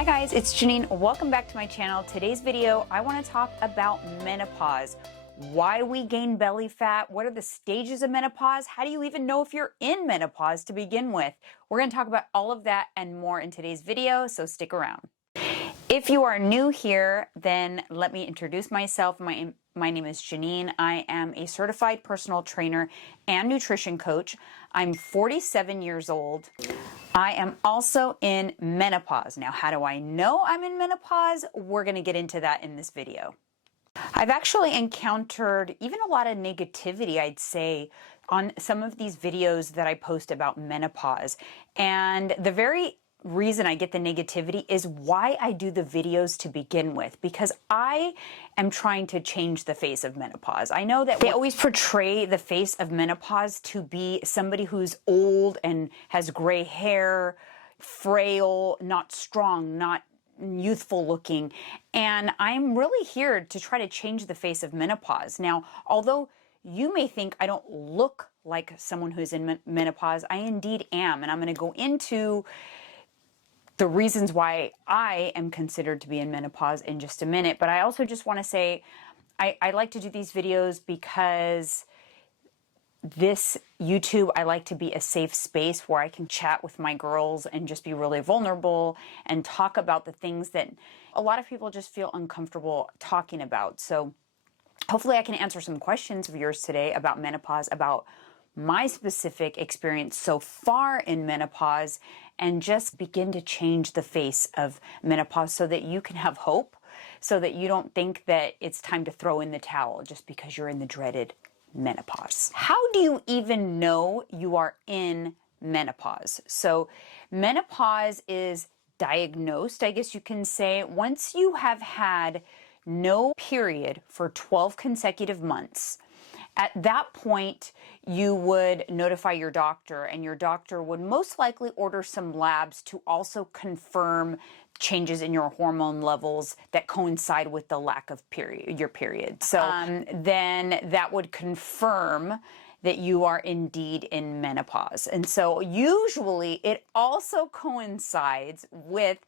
Hi guys, it's Jeanine. Welcome back to my channel. Today's video, I want to talk about menopause. Why we gain belly fat, what are the stages of menopause, how do you even know if you're in menopause to begin with? We're going to talk about all of that and more in today's video, so stick around. If you are new here, then let me introduce myself. My name is Jeanine. I am a certified personal trainer and nutrition coach. I'm 47 years old. I am also in menopause. Now, how do I know I'm in menopause? We're going to get into that in this video. I've actually encountered even a lot of negativity, I'd say, on some of these videos that I post about menopause. And the very reason I get the negativity is why I do the videos to begin with, because I am trying to change the face of menopause. I know that they always portray the face of menopause to be somebody who's old and has gray hair, frail, not strong, not youthful looking. And I'm really here to try to change the face of menopause. Now, although you may think I don't look like someone who's in menopause, I indeed am. And I'm going to go into the reasons why I am considered to be in menopause in just a minute. But I also just want to say I like to do these videos because this YouTube, I like to be a safe space where I can chat with my girls and just be really vulnerable and talk about the things that a lot of people just feel uncomfortable talking about. So hopefully I can answer some questions of yours today about menopause, about my specific experience so far in menopause, and just begin to change the face of menopause so that you can have hope, so that you don't think that it's time to throw in the towel just because you're in the dreaded menopause. How do you even know you are in menopause? So menopause is diagnosed, I guess you can say, once you have had no period for 12 consecutive months. At that point, you would notify your doctor, and your doctor would most likely order some labs to also confirm changes in your hormone levels that coincide with the lack of your period. So then that would confirm that you are indeed in menopause. And so usually it also coincides with,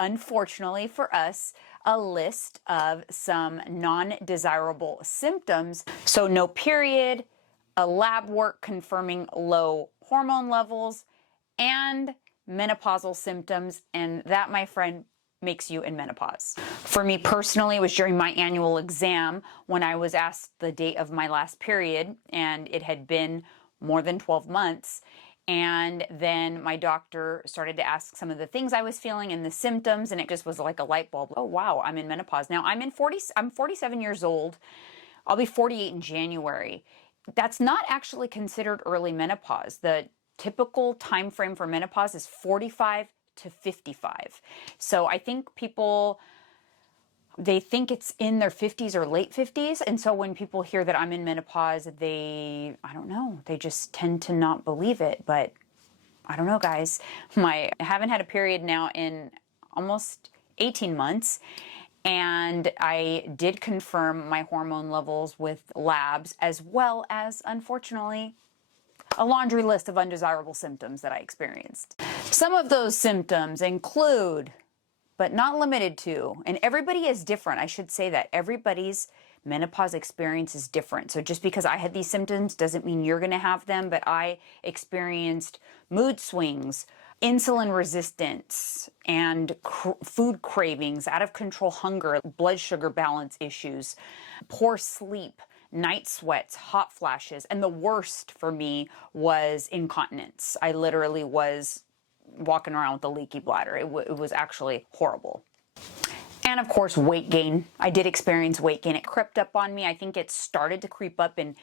unfortunately for us, a list of some non-desirable symptoms. So no period, a lab work confirming low hormone levels, and menopausal symptoms. And that, my friend, makes you in menopause. For me personally, it was during my annual exam when I was asked the date of my last period, and it had been more than 12 months. And then my doctor started to ask some of the things I was feeling and the symptoms, and it just was like a light bulb. Oh, wow, I'm in menopause. Now, I'm 47 years old. I'll be 48 in January. That's not actually considered early menopause. The typical time frame for menopause is 45 to 55. So I think people, they think it's in their 50s or late 50s. And so when people hear that I'm in menopause, I don't know, they just tend to not believe it. But I don't know, guys. I haven't had a period now in almost 18 months. And I did confirm my hormone levels with labs, as well as, unfortunately, a laundry list of undesirable symptoms that I experienced. Some of those symptoms include, but not limited to, and everybody is different. I should say that everybody's menopause experience is different. So just because I had these symptoms doesn't mean you're going to have them, but I experienced mood swings, insulin resistance, and food cravings, out of control hunger, blood sugar balance issues, poor sleep, night sweats, hot flashes, and the worst for me was incontinence. I literally was walking around with a leaky bladder. It was actually horrible. And of course, weight gain. I did experience weight gain. It crept up on me. I think it started to creep up in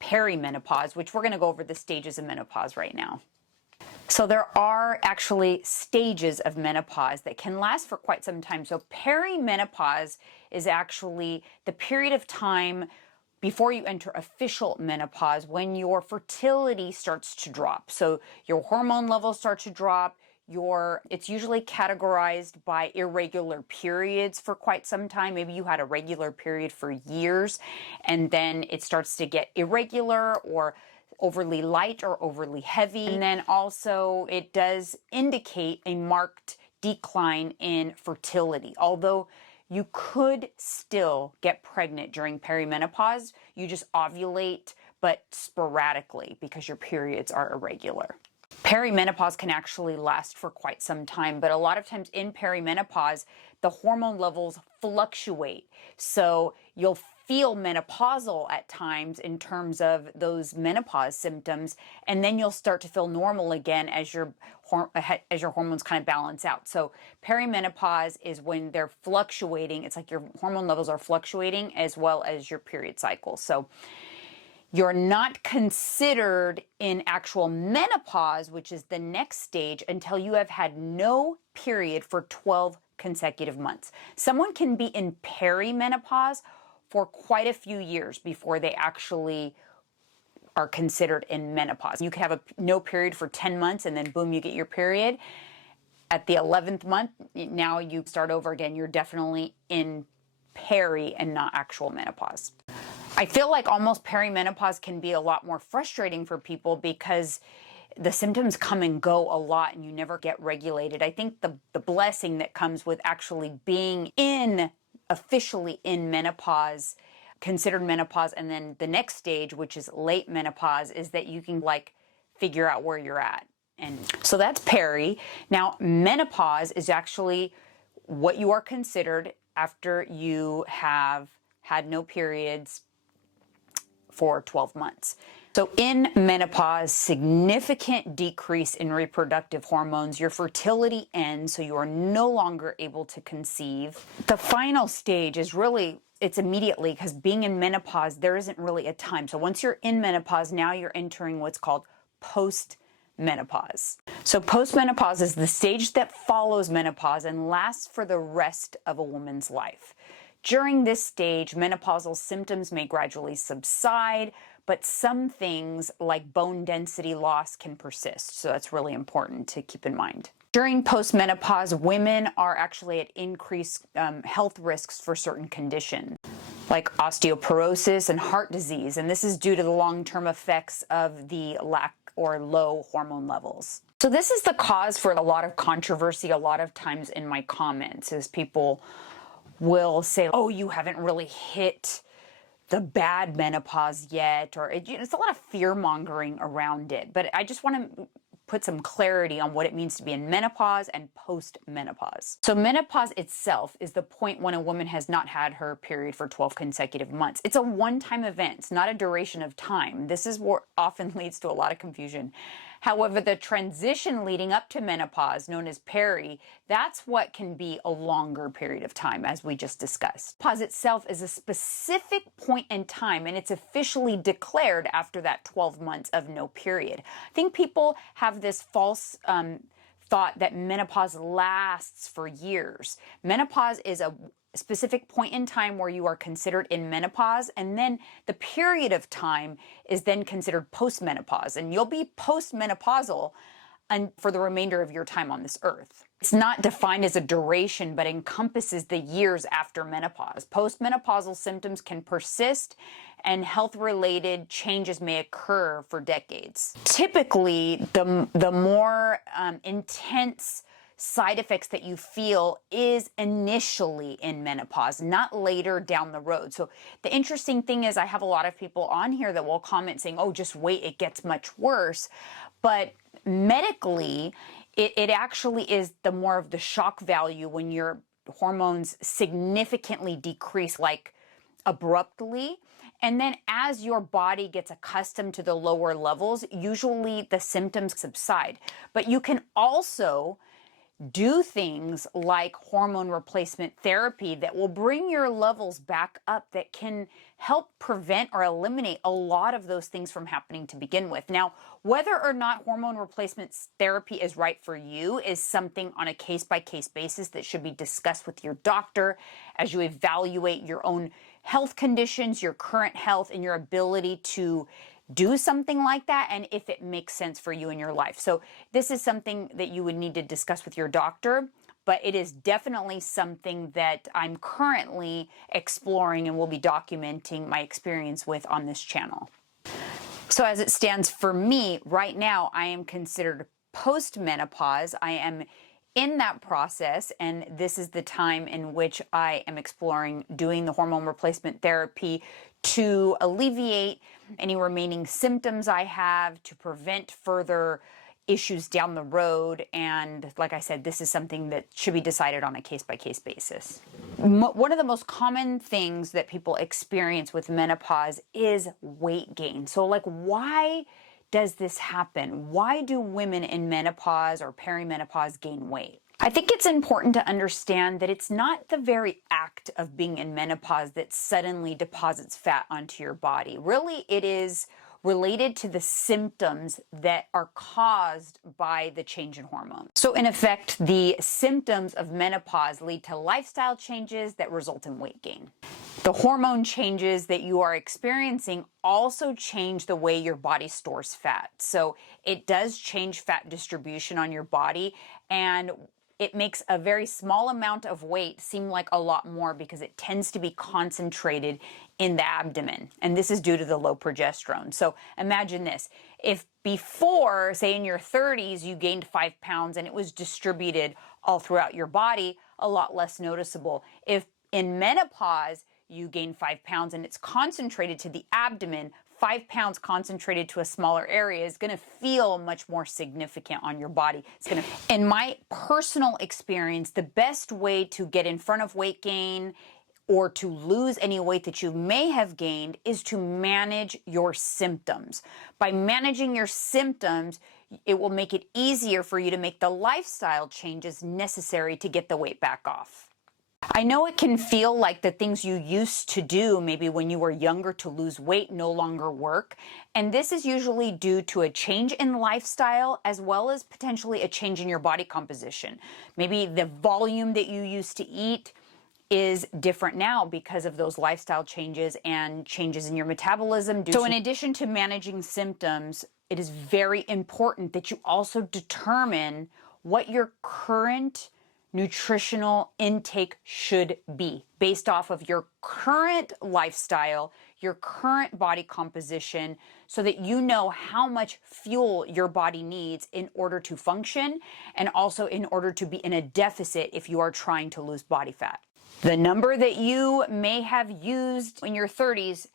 perimenopause, which we're going to go over the stages of menopause right now. So there are actually stages of menopause that can last for quite some time. So perimenopause is actually the period of time before you enter official menopause, when your fertility starts to drop. So your hormone levels start to drop. It's usually categorized by irregular periods for quite some time. Maybe you had a regular period for years, and then it starts to get irregular or overly light or overly heavy. And then also it does indicate a marked decline in fertility. Although you could still get pregnant during perimenopause, you just ovulate, but sporadically because your periods are irregular. Perimenopause can actually last for quite some time, but a lot of times in perimenopause, the hormone levels fluctuate. So you'll feel menopausal at times in terms of those menopause symptoms, and then you'll start to feel normal again as your hormones kind of balance out. So perimenopause is when they're fluctuating. It's like your hormone levels are fluctuating as well as your period cycle. So you're not considered in actual menopause, which is the next stage, until you have had no period for 12 consecutive months. Someone can be in perimenopause for quite a few years before they actually are considered in menopause. You could have no period for 10 months and then boom, you get your period. At the 11th month, now you start over again. You're definitely in peri and not actual menopause. I feel like almost perimenopause can be a lot more frustrating for people because the symptoms come and go a lot and you never get regulated. I think the blessing that comes with actually being officially in menopause, considered menopause, and then the next stage, which is late menopause, is that you can figure out where you're at. And so that's peri. Now, menopause is actually what you are considered after you have had no periods for 12 months. So in menopause, significant decrease in reproductive hormones, your fertility ends, so you are no longer able to conceive. The final stage is it's immediately, because being in menopause, there isn't really a time. So once you're in menopause, now you're entering what's called post-menopause. So post-menopause is the stage that follows menopause and lasts for the rest of a woman's life. During this stage, menopausal symptoms may gradually subside, but some things like bone density loss can persist. So that's really important to keep in mind. During postmenopause, women are actually at increased health risks for certain conditions, like osteoporosis and heart disease. And this is due to the long-term effects of the lack or low hormone levels. So this is the cause for a lot of controversy a lot of times in my comments, is people will say, oh, you haven't really hit the bad menopause yet, or it's a lot of fear mongering around it. But I just want to put some clarity on what it means to be in menopause and post-menopause. So menopause itself is the point when a woman has not had her period for 12 consecutive months. It's a one-time event. It's not a duration of time. This is what often leads to a lot of confusion. However, the transition leading up to menopause, known as peri, that's what can be a longer period of time, as we just discussed. Menopause itself is a specific point in time, and it's officially declared after that 12 months of no period. I think people have this false thought that menopause lasts for years. Menopause is a specific point in time where you are considered in menopause, and then the period of time is then considered postmenopause, and you'll be postmenopausal for the remainder of your time on this earth. It's not defined as a duration, but encompasses the years after menopause. Postmenopausal symptoms can persist, and health-related changes may occur for decades. Typically, the more intense side effects that you feel is initially in menopause, not later down the road. So the interesting thing is I have a lot of people on here that will comment saying, oh, just wait, it gets much worse. But medically, it actually is the more of the shock value when your hormones significantly decrease, like abruptly. And then as your body gets accustomed to the lower levels, usually the symptoms subside. But you can also do things like hormone replacement therapy that will bring your levels back up, that can help prevent or eliminate a lot of those things from happening to begin with. Now, whether or not hormone replacement therapy is right for you is something on a case-by-case basis that should be discussed with your doctor as you evaluate your own health conditions, your current health, and your ability to do something like that, and if it makes sense for you in your life. So this is something that you would need to discuss with your doctor, but it is definitely something that I'm currently exploring and will be documenting my experience with on this channel. So as it stands for me, right now, I am considered post-menopause. I am in that process, and this is the time in which I am exploring doing the hormone replacement therapy to alleviate any remaining symptoms I have, to prevent further issues down the road. And like I said, this is something that should be decided on a case-by-case basis. One of the most common things that people experience with menopause is weight gain. So like, why does this happen? Why do women in menopause or perimenopause gain weight? I think it's important to understand that it's not the very act of being in menopause that suddenly deposits fat onto your body. Really, it is related to the symptoms that are caused by the change in hormones. So in effect, the symptoms of menopause lead to lifestyle changes that result in weight gain. The hormone changes that you are experiencing also change the way your body stores fat. So it does change fat distribution on your body, and it makes a very small amount of weight seem like a lot more because it tends to be concentrated in the abdomen. And this is due to the low progesterone. So imagine this. If before, say in your 30s, you gained 5 pounds and it was distributed all throughout your body, a lot less noticeable. If in menopause, you gain 5 pounds and it's concentrated to the abdomen, 5 pounds concentrated to a smaller area is going to feel much more significant on your body. In my personal experience, the best way to get in front of weight gain or to lose any weight that you may have gained is to manage your symptoms. By managing your symptoms, it will make it easier for you to make the lifestyle changes necessary to get the weight back off. I know it can feel like the things you used to do, maybe when you were younger, to lose weight no longer work. And this is usually due to a change in lifestyle as well as potentially a change in your body composition. Maybe the volume that you used to eat is different now because of those lifestyle changes and changes in your metabolism. So in addition to managing symptoms, it is very important that you also determine what your current nutritional intake should be based off of your current lifestyle, your current body composition, so that you know how much fuel your body needs in order to function and also in order to be in a deficit if you are trying to lose body fat. The number that you may have used in your 30s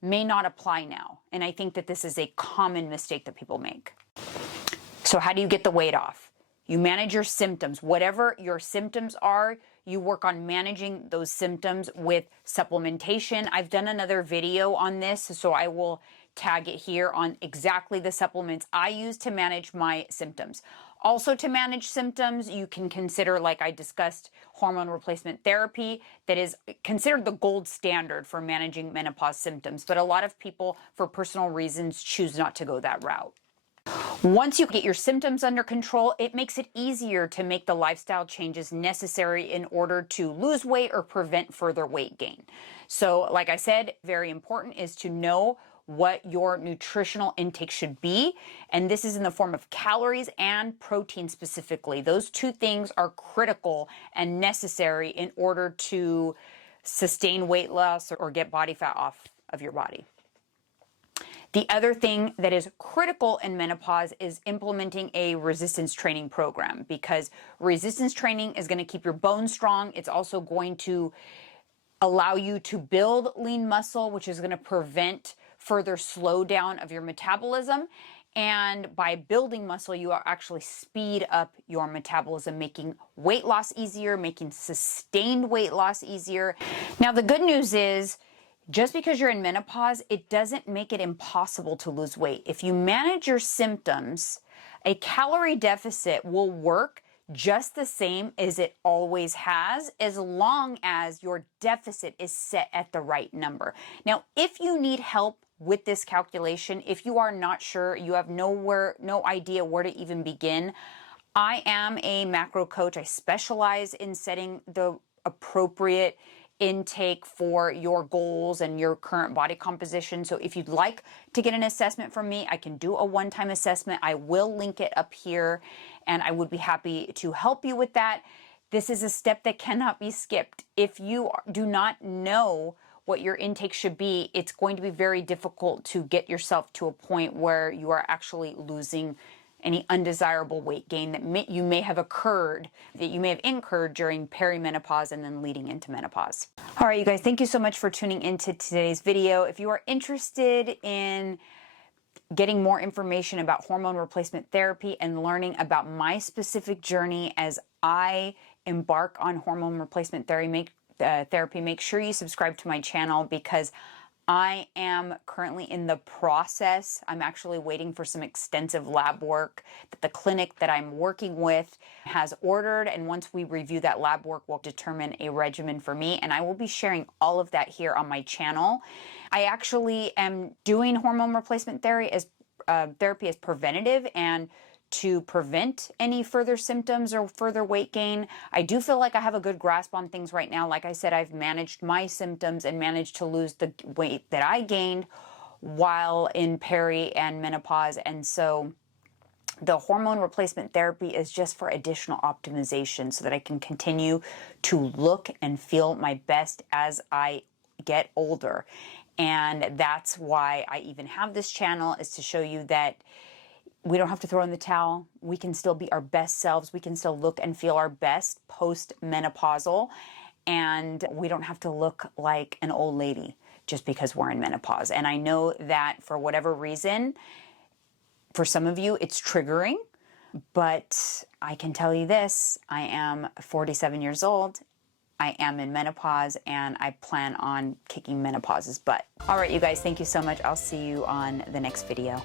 may not apply now. And I think that this is a common mistake that people make. So how do you get the weight off? You manage your symptoms. Whatever your symptoms are, you work on managing those symptoms with supplementation. I've done another video on this, so I will tag it here on exactly the supplements I use to manage my symptoms. Also, to manage symptoms, you can consider, like I discussed, hormone replacement therapy. That is considered the gold standard for managing menopause symptoms, but a lot of people, for personal reasons, choose not to go that route. Once you get your symptoms under control, it makes it easier to make the lifestyle changes necessary in order to lose weight or prevent further weight gain. So, like I said, very important is to know what your nutritional intake should be. And this is in the form of calories and protein specifically. Those two things are critical and necessary in order to sustain weight loss or get body fat off of your body. The other thing that is critical in menopause is implementing a resistance training program, because resistance training is going to keep your bones strong. It's also going to allow you to build lean muscle, which is going to prevent further slowdown of your metabolism. And by building muscle, you are actually speed up your metabolism, making weight loss easier, making sustained weight loss easier. Now, the good news is, just because you're in menopause, it doesn't make it impossible to lose weight. If you manage your symptoms, a calorie deficit will work just the same as it always has, as long as your deficit is set at the right number. Now, if you need help with this calculation, if you are not sure, you have no idea where to even begin, I am a macro coach. I specialize in setting the appropriate intake for your goals and your current body composition. So if you'd like to get an assessment from me, I can do a one-time assessment. I will link it up here, and I would be happy to help you with that. This is a step that cannot be skipped. If you do not know what your intake should be, it's going to be very difficult to get yourself to a point where you are actually losing any undesirable weight gain that you may have incurred during perimenopause and then leading into menopause. All right, you guys, thank you so much for tuning into today's video. If you are interested in getting more information about hormone replacement therapy and learning about my specific journey as I embark on hormone replacement therapy, make sure you subscribe to my channel, because I am currently in the process. I'm actually waiting for some extensive lab work that the clinic that I'm working with has ordered. And once we review that lab work, we'll determine a regimen for me. And I will be sharing all of that here on my channel. I actually am doing hormone replacement therapy as preventative and to prevent any further symptoms or further weight gain. I do feel like I have a good grasp on things right now. Like I said, I've managed my symptoms and managed to lose the weight that I gained while in peri and menopause. And so the hormone replacement therapy is just for additional optimization so that I can continue to look and feel my best as I get older. And that's why I even have this channel, is to show you that we don't have to throw in the towel. We can still be our best selves. We can still look and feel our best post-menopausal. And we don't have to look like an old lady just because we're in menopause. And I know that for whatever reason, for some of you, it's triggering. But I can tell you this, I am 47 years old. I am in menopause, and I plan on kicking menopause's butt. All right, you guys, thank you so much. I'll see you on the next video.